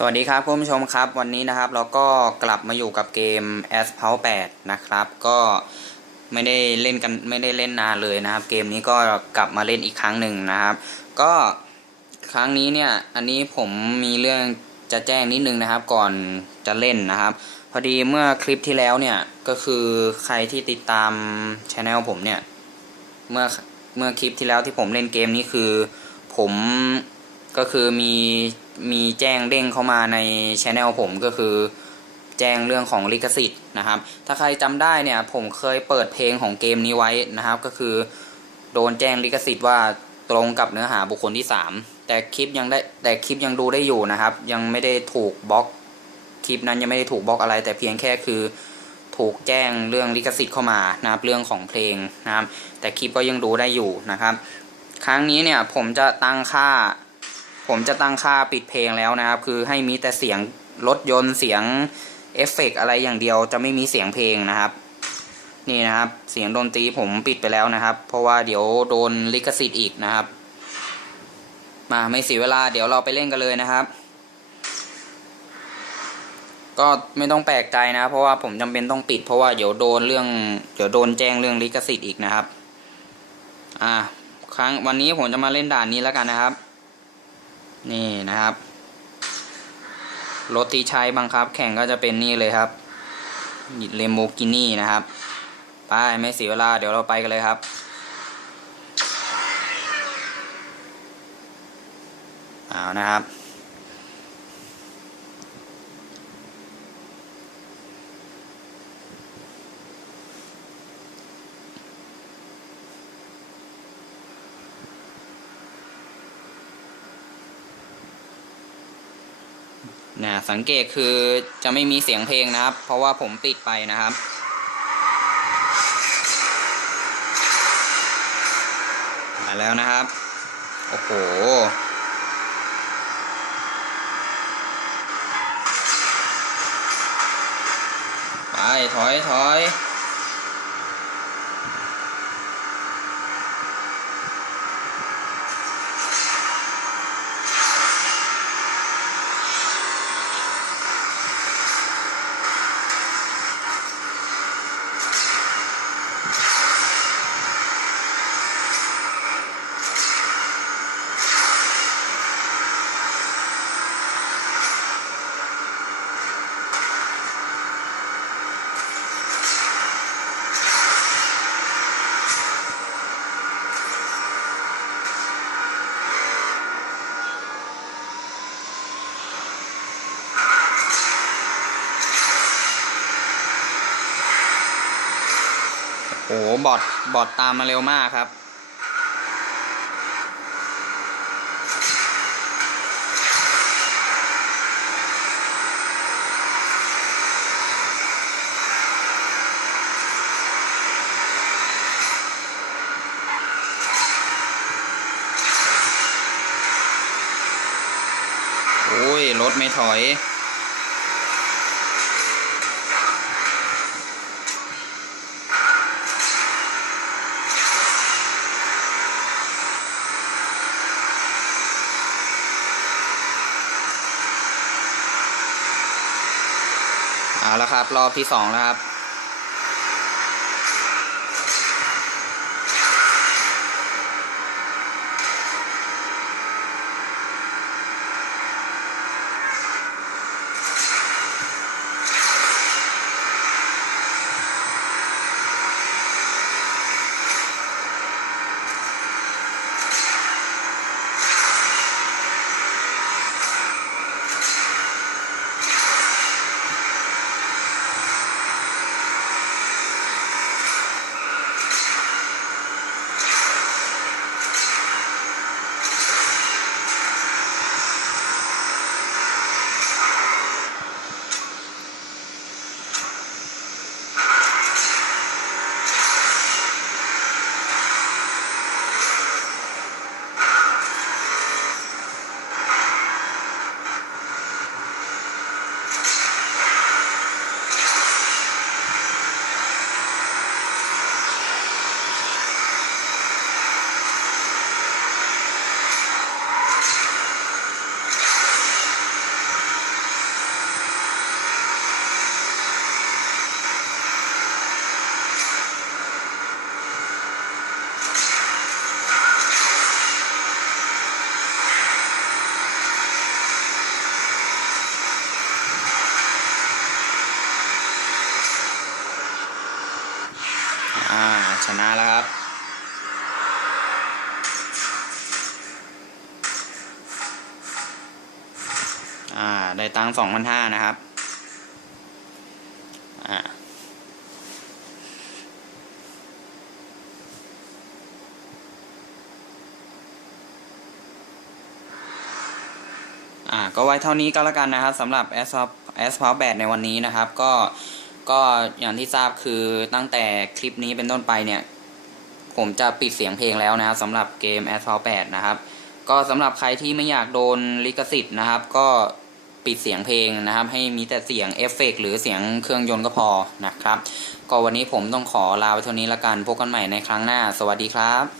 สวัสดีครับคุณผู้ชมครับวันนี้นะครับเราก็กลับมาอยู่กับเกม Asphalt 8นะครับ ก็ไม่ได้เล่นกันไม่ได้เล่นนานเลยนะครับ เกมนี้ก็กลับมาเล่นอีกครั้งหนึ่งนะครับ ก็ครั้งนี้เนี่ยอันนี้ผมมีเรื่องจะแจ้งนิดนึงนะครับ ก่อนจะเล่นนะครับ พอดีเมื่อคลิปที่แล้วเนี่ยก็คือใครที่ติดตามช anel ผมเนี่ยเมื่อเมื่อคลิปที่แล้วที่ผมเล่นเกมนี้คือผม ก็คือมีมีแจ้งเด้งเข้ามาในช anel ผมก็คือแจ้งเรื่องของลิขสิทธิ์นะครับ ถ้าใครจำได้เนี่ยผมเคยเปิดเพลงของเกมนี้ไว้นะครับ ก็คือโดนแจ้งลิขสิทธิ์ว่าตรงกับเนื้อหาบุคคลที่ 3 แต่คลิปยังได้แต่คลิปยังดูได้อยู่นะครับ ยังไม่ได้ถูกบล็อกคลิปนั้นยังไม่ได้ถูกบล็อกอะไร แต่เพียงแค่คือถูกแจ้งเรื่องลิขสิทธิ์เข้ามานะครับเรื่องของเพลงนะครับ แต่คลิปก็ยังดูได้อยู่นะครับ ครั้งนี้เนี่ยผมจะตั้งค่า ผมจะตั้งค่าปิดเพลงแล้วนะครับ คือให้มีแต่เสียงรถยนต์เสียงเอฟเฟกต์อะไรอย่างเดียวจะไม่มีเสียงเพลงนะครับ นี่นะครับ เสียงดนตรีผมปิดไปแล้วนะครับ เพราะว่าเดี๋ยวโดนลิขสิทธิ์อีกนะครับ มาไม่เสียเวลาเดี๋ยวเราไปเล่นกันเลยนะครับ ก็ไม่ต้องแปลกใจนะ เพราะว่าผมจำเป็นต้องปิด เพราะว่าเดี๋ยวโดนเรื่อง เดี๋ยวโดนแจ้งเรื่องลิขสิทธิ์อีกนะครับ อ่า ครั้งวันนี้ผมจะมาเล่นด่านนี้แล้วกันนะครับ นี่นะครับ รถที่ใช้บังคับ แข่งก็จะเป็นนี่เลยครับเลมโบกินี่นะครับ ไปไม่เสียเวลาเดี๋ยวเราไปกันเลยครับเอานะครับ นะสังเกตคือจะไม่มีเสียงเพลงนะครับ เพราะว่าผมปิดไปนะครับ มาแล้วนะครับ โอ้โหไปถอยถอย โอ้โหบอทบอทตามมาเร็วมากครับ โอ้ย รถไม่ถอย แล้วครับ รอบที่สองแล้วครับ ชนะแล้วครับ อ่า ได้ตังสองพันห้านะครับ อ่าอ่าก็ไว้เท่านี้ก็แล้วกันนะครับสำหรับ a s p a s p a l t 8ในวันนี้นะครับ ก็ ก็อย่างที่ทราบคือตั้งแต่คลิปนี้เป็นต้นไปเนี่ย ผมจะปิดเสียงเพลงแล้วนะครับสำหรับเกม Asphalt 8 นะครับ ก็สำหรับใครที่ไม่อยากโดนลิขสิทธิ์นะครับ ก็ปิดเสียงเพลงนะครับ ให้มีแต่เสียงเอฟเฟกต์หรือเสียงเครื่องยนต์ก็พอนะครับ ก็วันนี้ผมต้องขอลาไปเท่านี้ละกันพบกันใหม่ในครั้งหน้า สวัสดีครับ